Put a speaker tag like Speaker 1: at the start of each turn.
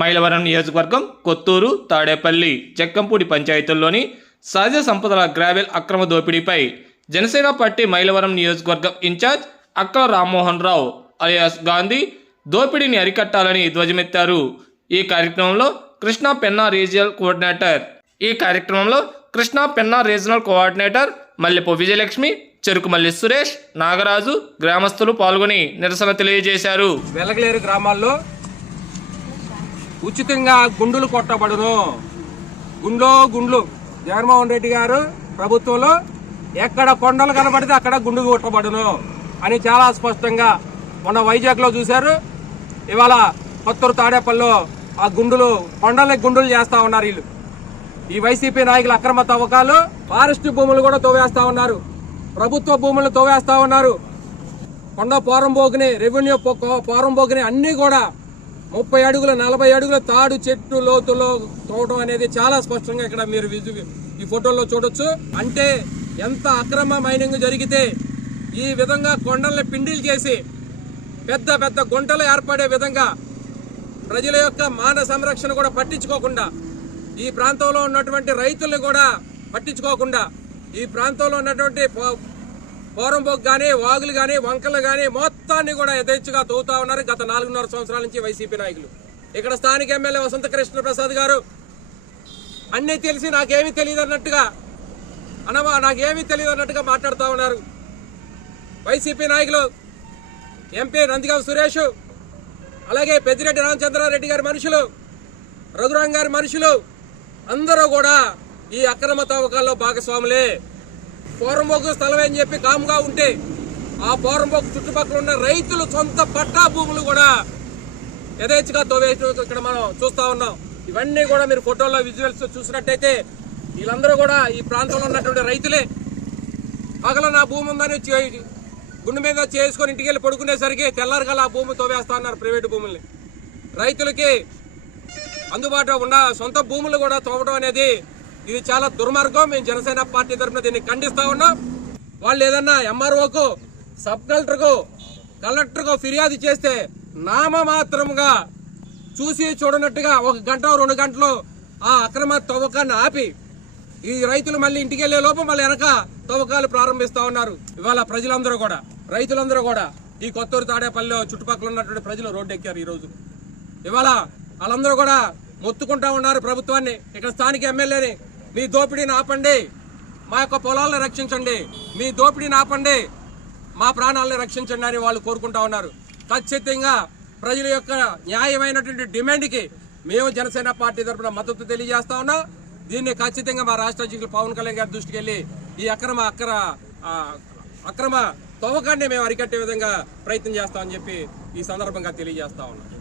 Speaker 1: మైలవరం నియోజకవర్గం కొత్తూరు తాడేపల్లి చెక్కంపూడి పంచాయతీల్లోని సహజ సంపదల గ్రావెల్ అక్రమ దోపిడీపై జనసేన పార్టీ మైలవరం నియోజకవర్గం ఇన్ఛార్జ్ అక్కల రామ్మోహన్ రావు అలియాస్ గాంధీ దోపిడీని అరికట్టాలని ధ్వజమెత్తారు. ఈ కార్యక్రమంలో కృష్ణా పెన్నా రీజియల్ కోఆర్డినేటర్. ఈ కార్యక్రమంలో కృష్ణా పెన్నా రీజనల్ కోఆర్డినేటర్ మల్లెపు విజయలక్ష్మి చెరుకుమల్లి సురేష్ నాగరాజు గ్రామస్తులు పాల్గొని నిరసన తెలియజేశారు.
Speaker 2: వెలగలేరు గ్రామాల్లో ఉచితంగా గుండులు కొట్టబడును. గుండ్లో గుండ్లు. జగన్మోహన్ రెడ్డి గారు ప్రభుత్వంలో ఎక్కడ కొండలు కనబడితే అక్కడ గుండు కొట్టబడును అని చాలా స్పష్టంగా మొన్న వైజాగ్లో చూశారు. ఇవాళ కొత్తూరు తాడేపల్లిలో ఆ గుండులు కొండలకి గుండులు చేస్తూ ఉన్నారు వీళ్ళు. ఈ వైసీపీ నాయకుల అక్రమ తవ్వకాలు ఫారెస్ట్ భూములు కూడా తోవేస్తూ ఉన్నారు. ప్రభుత్వ భూములు తోవేస్తూ ఉన్నారు. కొండ పోరంబోగిని రెవెన్యూ పోరంబోగిని అన్నీ కూడా ముప్పై అడుగుల నలభై అడుగుల తాడు చెట్టు లోతులో తోవడం అనేది చాలా స్పష్టంగా ఇక్కడ మీరు ఈ ఫోటోల్లో చూడొచ్చు. అంటే ఎంత అక్రమ మైనింగ్ జరిగితే ఈ విధంగా కొండల్ని పిండిలు చేసి పెద్ద పెద్ద గుంటలు ఏర్పడే విధంగా ప్రజల యొక్క మాన సంరక్షణ కూడా పట్టించుకోకుండా ఈ ప్రాంతంలో ఉన్నటువంటి రైతుల్ని కూడా పట్టించుకోకుండా ఈ ప్రాంతంలో ఉన్నటువంటి పోరంబోక్ కానీ వాగులు కానీ వంకలు కానీ మొత్తాన్ని కూడా యథేచ్ఛగా తోగుతా ఉన్నారు గత నాలుగున్నర సంవత్సరాల నుంచి వైసీపీ నాయకులు. ఇక్కడ స్థానిక ఎమ్మెల్యే వసంత కృష్ణ ప్రసాద్ గారు అన్నీ తెలిసి నాకేమీ తెలియదు అన్నట్టుగా అనవా నాకేమీ తెలియదు అన్నట్టుగా మాట్లాడుతూ ఉన్నారు. వైసీపీ నాయకులు ఎంపీ నందిగాం సురేష్ అలాగే పెద్దిరెడ్డి రామచంద్రారెడ్డి గారి మనుషులు రఘురాం గారి మనుషులు అందరూ కూడా ఈ అక్రమ తవ్వకాల్లో భాగస్వాములే. పోరంబోకు స్థలం అని చెప్పి కాముగా ఉంటే ఆ పోరంబోకు చుట్టుపక్కల ఉన్న రైతులు సొంత పట్టా భూములు కూడా యథేచ్ఛగా తోవేసి ఇక్కడ మనం చూస్తా ఉన్నాం. ఇవన్నీ కూడా మీరు ఫోటోల్లో విజువల్స్ చూసినట్టయితే వీళ్ళందరూ కూడా ఈ ప్రాంతంలో ఉన్నటువంటి రైతులే. పగల నా భూమి ఉందని చే- గుండె మీద చేసుకొని ఇంటికి వెళ్ళి పడుకునేసరికి తెల్లారగల ఆ భూమి తోవేస్తా ఉన్నారు ప్రైవేటు భూముల్ని. రైతులకి అందుబాటులో ఉన్న సొంత భూములు కూడా తోవడం అనేది ఇది చాలా దుర్మార్గం. మేము జనసేన పార్టీ తరఫున దీన్ని ఖండిస్తా ఉన్నాం. వాళ్ళు ఏదన్నా ఎంఆర్ఓకు సబ్ కలెక్టర్కు కలెక్టర్కు ఫిర్యాదు చేస్తే నామమాత్రంగా చూసి చూడనట్టుగా ఒక గంట రెండు గంటలు ఆ అక్రమ తవ్వకాన్ని ఆపి ఈ రైతులు మళ్ళీ ఇంటికి వెళ్ళే లోపు మళ్ళీ వెనక తవ్వకాలు ప్రారంభిస్తా ఉన్నారు. ఇవాళ ప్రజలందరూ కూడా రైతులందరూ కూడా ఈ కొత్తూరు తాడేపల్లిలో చుట్టుపక్కల ఉన్నటువంటి ప్రజలు రోడ్డు ఎక్కారు ఈరోజు. ఇవాళ వాళ్ళందరూ కూడా మొత్తుకుంటా ఉన్నారు ప్రభుత్వాన్ని. ఇక్కడ స్థానిక ఎమ్మెల్యేని మీ దోపిడీని ఆపండి మా యొక్క పొలాలను రక్షించండి. మీ దోపిడీని ఆపండి మా ప్రాణాలను రక్షించండి అని వాళ్ళు కోరుకుంటా ఉన్నారు. ఖచ్చితంగా ప్రజల యొక్క న్యాయమైనటువంటి డిమాండ్కి మేము జనసేన పార్టీ తరఫున మద్దతు తెలియజేస్తా ఉన్నాం. దీన్ని ఖచ్చితంగా మా రాష్ట్ర అధ్యక్షులు పవన్ కళ్యాణ్ గారి దృష్టికి వెళ్ళి ఈ అక్రమ అక్ర అక్రమ తవ్వకాన్ని మేము అరికట్టే విధంగా ప్రయత్నం చేస్తామని చెప్పి ఈ సందర్భంగా తెలియజేస్తా ఉన్నాం.